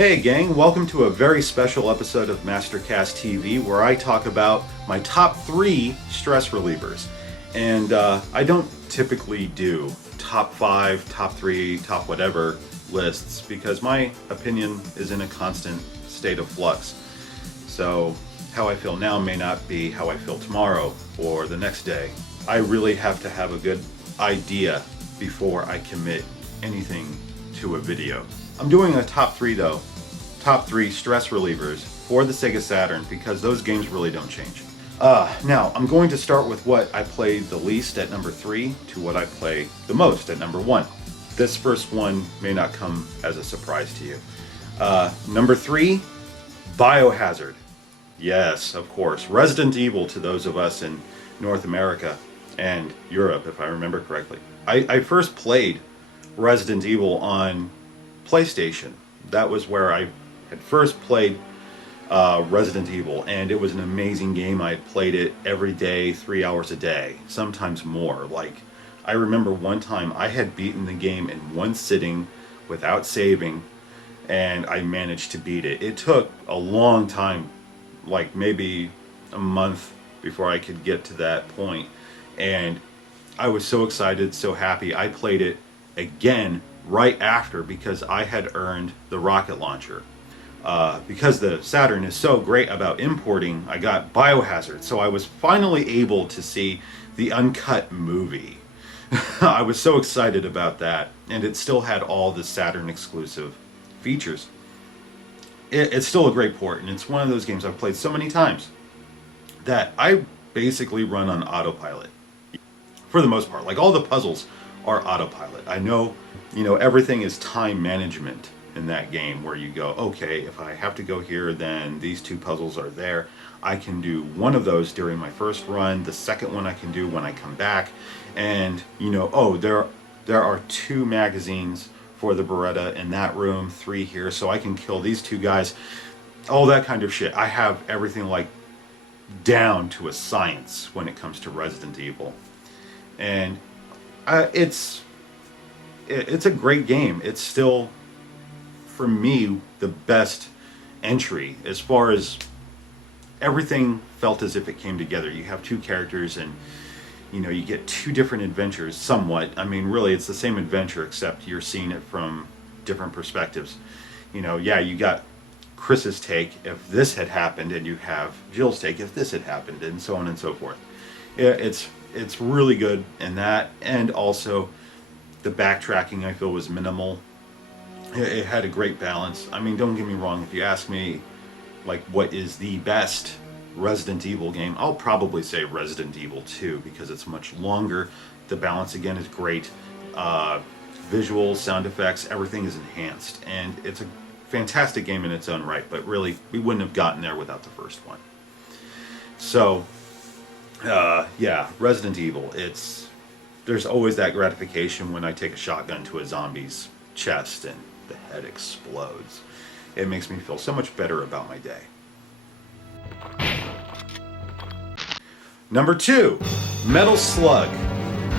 Hey gang, welcome to a very special episode of Mastercast TV where I talk about my top 3 stress relievers. And I don't typically do top 5, top 3, top whatever lists because my opinion is in a constant state of flux. So how I feel now may not be how I feel tomorrow or the next day. I really have to have a good idea before I commit anything to a video. I'm doing a top 3 though. Top 3 stress relievers for the Sega Saturn because those games really don't change. Now, I'm going to start with what I played the least at number 3 to what I play the most at number 1. This first one may not come as a surprise to you. Number 3, Biohazard. Yes, of course. Resident Evil to those of us in North America and Europe, if I remember correctly. I first played Resident Evil on PlayStation. That was where I had first played Resident Evil, and it was an amazing game. I had played it every day, 3 hours a day, sometimes more. Like, I remember one time I had beaten the game in one sitting without saving, and I managed to beat it. It took a long time, like maybe a month before I could get to that point, and I was so excited, so happy. I played it again right after because I had earned the rocket launcher. Because the Saturn is so great about importing, I got Biohazard, so I was finally able to see the uncut movie. I was so excited about that, and it still had all the Saturn exclusive features. It's still a great port, and it's one of those games I've played so many times that I basically run on autopilot for the most part. Like, all the puzzles are autopilot. I know, everything is time management in that game where you go, okay, if I have to go here, then these 2 puzzles are there. I can do one of those during my first run, the second one I can do when I come back, and oh, there are 2 magazines for the Beretta in that room, 3 here, so I can kill these 2 guys, all that kind of shit. I have everything like down to a science when it comes to Resident Evil, and it's a great game. It's still, for me, the best entry as far as everything felt as if it came together. You have 2 characters and you get 2 different adventures somewhat. I mean, really it's the same adventure except you're seeing it from different perspectives. Yeah, you got Chris's take if this had happened, and you have Jill's take if this had happened, and so on and so forth. It's really good in that, and also the backtracking I feel was minimal. It had a great balance. I mean, don't get me wrong, if you ask me like what is the best Resident Evil game, I'll probably say Resident Evil 2 because it's much longer. The balance again is great. Visuals, sound effects, everything is enhanced, and it's a fantastic game in its own right, but really we wouldn't have gotten there without the first one. So yeah, Resident Evil, there's always that gratification when I take a shotgun to a zombie's chest and the head explodes. It makes me feel so much better about my day. Number 2, Metal Slug.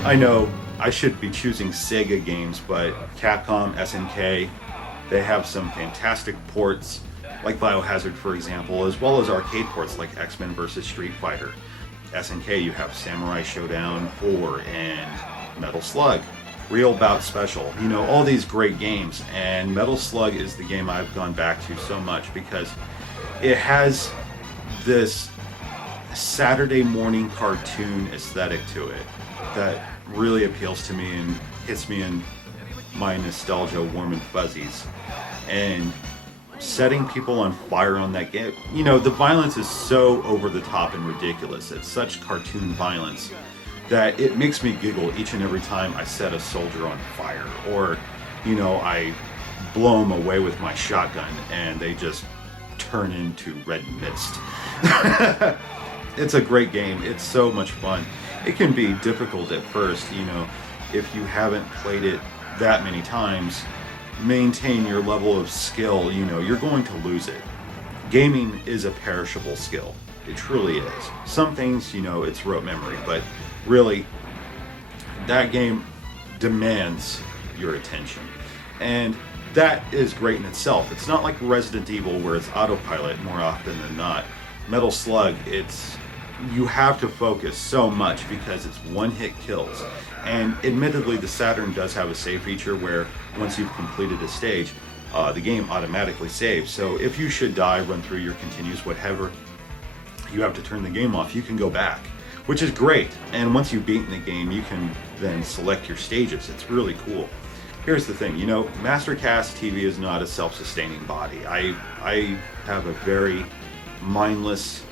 I know I should be choosing Sega games, but Capcom, SNK, they have some fantastic ports, like Biohazard for example, as well as arcade ports like X-Men vs. Street Fighter. SNK, you have Samurai Showdown 4 and Metal Slug, Real Bout Special, all these great games, and Metal Slug is the game I've gone back to so much because it has this Saturday morning cartoon aesthetic to it that really appeals to me and hits me in my nostalgia warm and fuzzies. And setting people on fire on that game, the violence is so over the top and ridiculous. It's such cartoon violence that it makes me giggle each and every time I set a soldier on fire, or I blow them away with my shotgun and they just turn into red mist. It's a great game. It's so much fun. It can be difficult at first, if you haven't played it that many times. Maintain your level of skill, you're going to lose it. Gaming is a perishable skill. It truly is. Some things, it's rote memory, but really, that game demands your attention. And that is great in itself. It's not like Resident Evil where it's autopilot more often than not. Metal Slug, you have to focus so much because it's one-hit kills. And admittedly, the Saturn does have a save feature where once you've completed a stage, the game automatically saves. So if you should die, run through your continues, whatever, you have to turn the game off. You can go back, which is great. And once you've beaten the game, you can then select your stages. It's really cool. Here's the thing, Mastercast TV is not a self-sustaining body. I have a very mindless,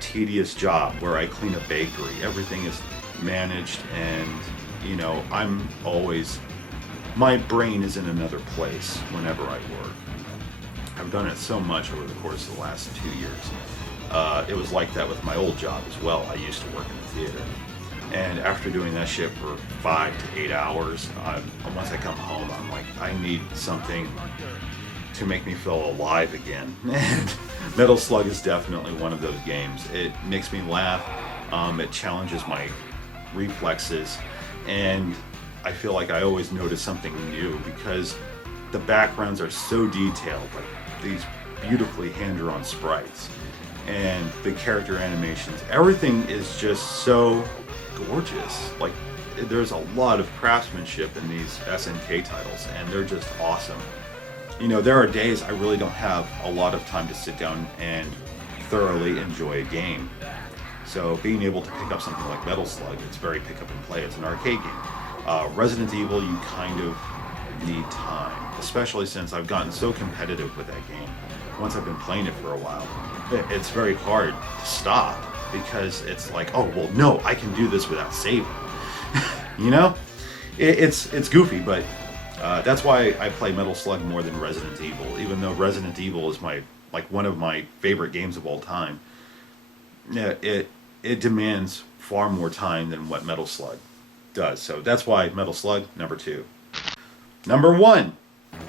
tedious job where I clean a bakery. Everything is managed, and I'm always, my brain is in another place whenever I work. I've done it so much over the course of the last 2 years. It was like that with my old job as well. I used to work in the theater, and after doing that shit for 5 to 8 hours, once I come home, I'm like, I need something to make me feel alive again. And Metal Slug is definitely one of those games. It makes me laugh. It challenges my reflexes, and I feel like I always notice something new because the backgrounds are so detailed, like these beautifully hand-drawn sprites, and the character animations. Everything is just so gorgeous. Like, there's a lot of craftsmanship in these SNK titles, and they're just awesome. There are days I really don't have a lot of time to sit down and thoroughly enjoy a game. So being able to pick up something like Metal Slug, it's very pick up and play. It's an arcade game. Resident Evil, you kind of need time, especially since I've gotten so competitive with that game. Once I've been playing it for a while, it's very hard to stop because it's like, oh, well, no, I can do this without saving. It's goofy, but that's why I play Metal Slug more than Resident Evil, even though Resident Evil is one of my favorite games of all time. Yeah, it demands far more time than what Metal Slug does. So that's why Metal Slug, number 2. Number 1,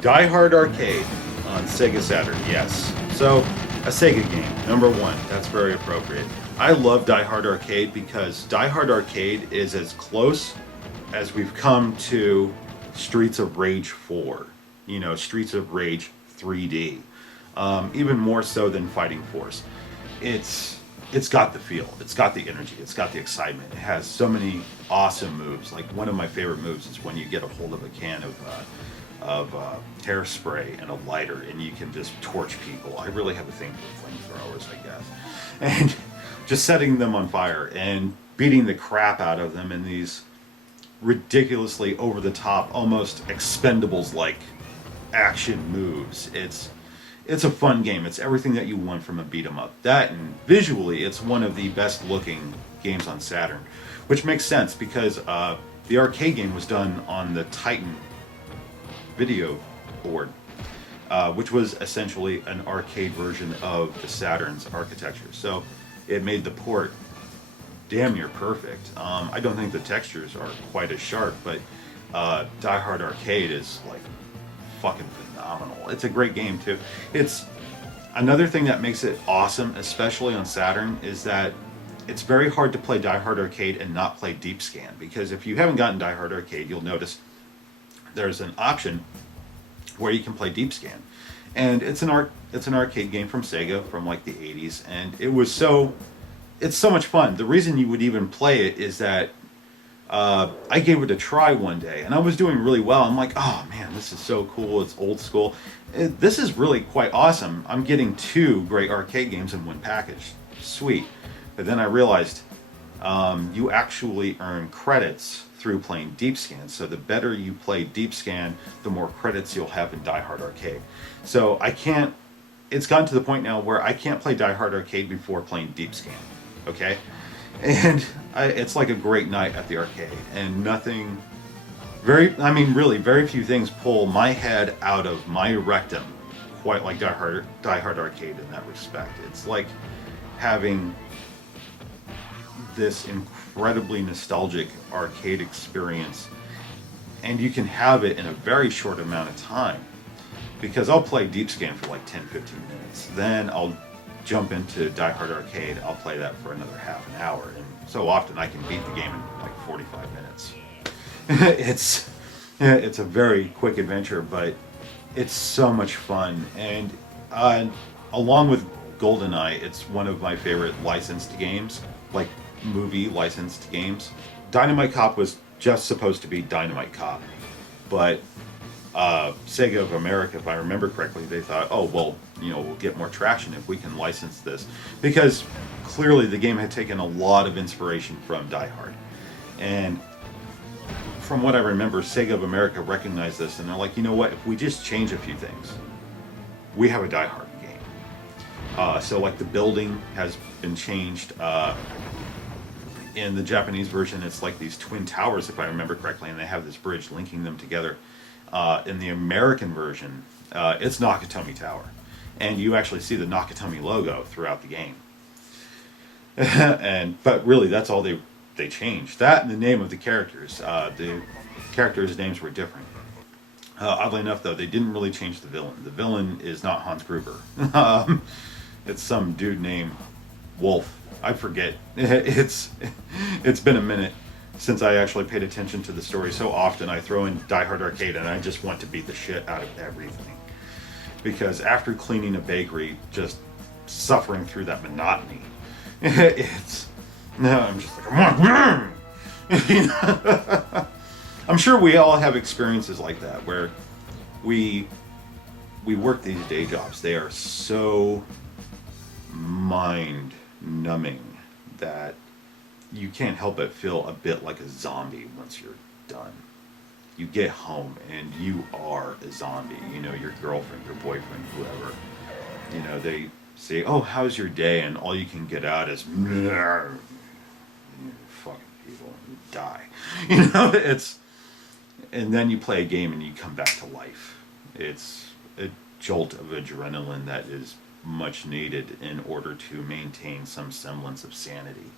Die Hard Arcade on Sega Saturn. Yes. So a Sega game, number 1. That's very appropriate. I love Die Hard Arcade because Die Hard Arcade is as close as we've come to Streets of Rage 4. Streets of Rage 3D. Even more so than Fighting Force. It's got the feel, it's got the energy, it's got the excitement. It has so many awesome moves. Like, one of my favorite moves is when you get a hold of a can of hairspray and a lighter, and you can just torch people. I really have a thing for flamethrowers, I guess. And just setting them on fire and beating the crap out of them in these ridiculously over-the-top, almost Expendables-like action moves. It's a fun game. It's everything that you want from a beat-em-up. That, and visually, it's one of the best-looking games on Saturn, which makes sense because the arcade game was done on the Titan video board, which was essentially an arcade version of the Saturn's architecture. So it made the port damn near perfect. I don't think the textures are quite as sharp, but Die Hard Arcade is like fucking phenomenal. It's a great game too. It's another thing that makes it awesome, especially on Saturn, is that it's very hard to play Die Hard Arcade and not play Deep Scan, because if you haven't gotten Die Hard Arcade, you'll notice there's an option where you can play Deep Scan, and it's an arcade game from Sega from like the 80s, and it's so much fun. The reason you would even play it is that I gave it a try one day, and I was doing really well. I'm like, oh man, this is so cool. It's old school. This is really quite awesome. I'm getting 2 great arcade games in one package. Sweet. But then I realized you actually earn credits through playing Deep Scan. So the better you play Deep Scan, the more credits you'll have in Die Hard Arcade. So it's gotten to the point now where I can't play Die Hard Arcade before playing Deep Scan. Okay? And it's like a great night at the arcade, and very few things pull my head out of my rectum quite like Die Hard Arcade in that respect. It's like having this incredibly nostalgic arcade experience, and you can have it in a very short amount of time, because I'll play Deep Scan for like 10-15 minutes, then I'll jump into Die Hard Arcade. I'll play that for another half an hour, and so often I can beat the game in like 45 minutes. It's a very quick adventure, but It's so much fun, and uh, along with GoldenEye, it's one of my favorite licensed games, like movie licensed games. Dynamite Cop was just supposed to be Dynamite Cop, but Sega of America, if I remember correctly, they thought, oh, well, we'll get more traction if we can license this. Because clearly the game had taken a lot of inspiration from Die Hard. And from what I remember, Sega of America recognized this, and they're like, you know what, if we just change a few things, we have a Die Hard game. So, like, the building has been changed. In the Japanese version, it's like these twin towers, if I remember correctly, and they have this bridge linking them together. In the American version, it's Nakatomi Tower, and you actually see the Nakatomi logo throughout the game. But really, that's all they changed. That and the name of the characters. The characters' names were different. Oddly enough, though, they didn't really change the villain. The villain is not Hans Gruber. It's some dude named Wolf. I forget. It's been a minute since I actually paid attention to the story. So often I throw in Die Hard Arcade and I just want to beat the shit out of everything. Because after cleaning a bakery, just suffering through that monotony, I'm just like, come on. I'm sure we all have experiences like that where we work these day jobs. They are so mind numbing that you can't help but feel a bit like a zombie once you're done. You get home and you are a zombie. Your girlfriend, your boyfriend, whoever. They say, oh, how's your day? And all you can get out is, fucking people, you die. And then you play a game and you come back to life. It's a jolt of adrenaline that is much needed in order to maintain some semblance of sanity.